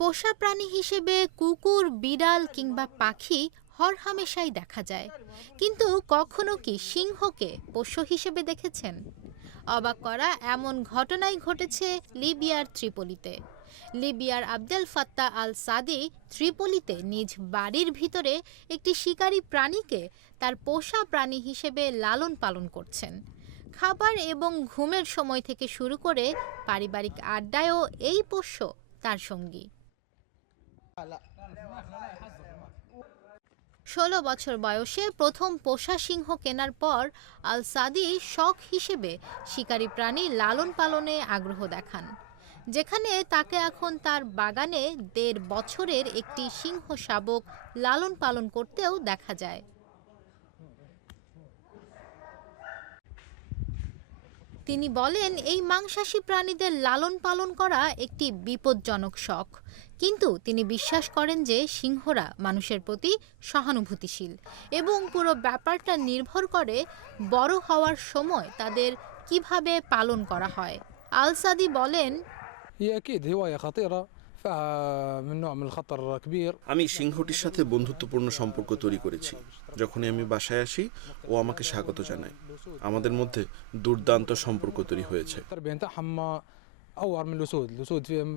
পোষা প্রাণী হিসেবে কুকুর, বিড়াল কিংবা পাখি হরহামেশাই দেখা যায়, কিন্তু কখনো কি সিংহকে পোষ্য হিসেবে দেখেছেন? অবাক করা এমন ঘটনাই ঘটেছে লিবিয়ার ত্রিপোলিতে। লিবিয়ার আবদেল ফাত্তাহ আল সাদি ত্রিপোলিতে নিজ বাড়ির ভিতরে একটি শিকারী প্রাণীকে তার পোষা প্রাণী হিসেবে লালন পালন করছেন। খাবার এবং ঘুমের সময় থেকে শুরু করে পারিবারিক আড্ডায়ও এই পোষ্য তার সঙ্গী। ১৬ বছর বয়সে প্রথম পোষা সিংহ কেনার পর আল সাদি শখ হিসেবে শিকারী প্রাণী লালন পালনে আগ্রহ দেখান, যেখানে তাকে এখন তার বাগানে ১.৫ বছরের একটি সিংহ শাবক লালন পালন করতেও দেখা যায়। তিনি বলেন, এই মাংসাশী প্রাণীদের লালন পালন করা একটি বিপজ্জনক শখ, কিন্তু তিনি বিশ্বাস করেন যে সিংহরা মানুষের প্রতি সহানুভূতিশীল এবং পুরো ব্যাপারটা নির্ভর করে বড় হওয়ার সময় তাদের কিভাবে পালন করা হয়। আল সাদি বলেন, هي أكيد هواية خطيرة فمن نوع من الخطر كبير আমি সিংহটির সাথে বন্ধুত্বপূর্ণ সম্পর্ক তৈরি করেছি। যখনই আমি বাসায় আসি, ও আমাকে স্বাগত জানায়। আমাদের মধ্যে দুর্দান্ত সম্পর্ক তৈরি হয়েছে। التربية نتاعهم أور من الأسود فيهم.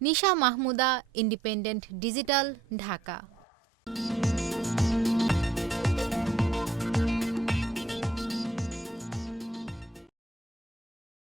Nisha Mahmuda, independent digital, Dhaka.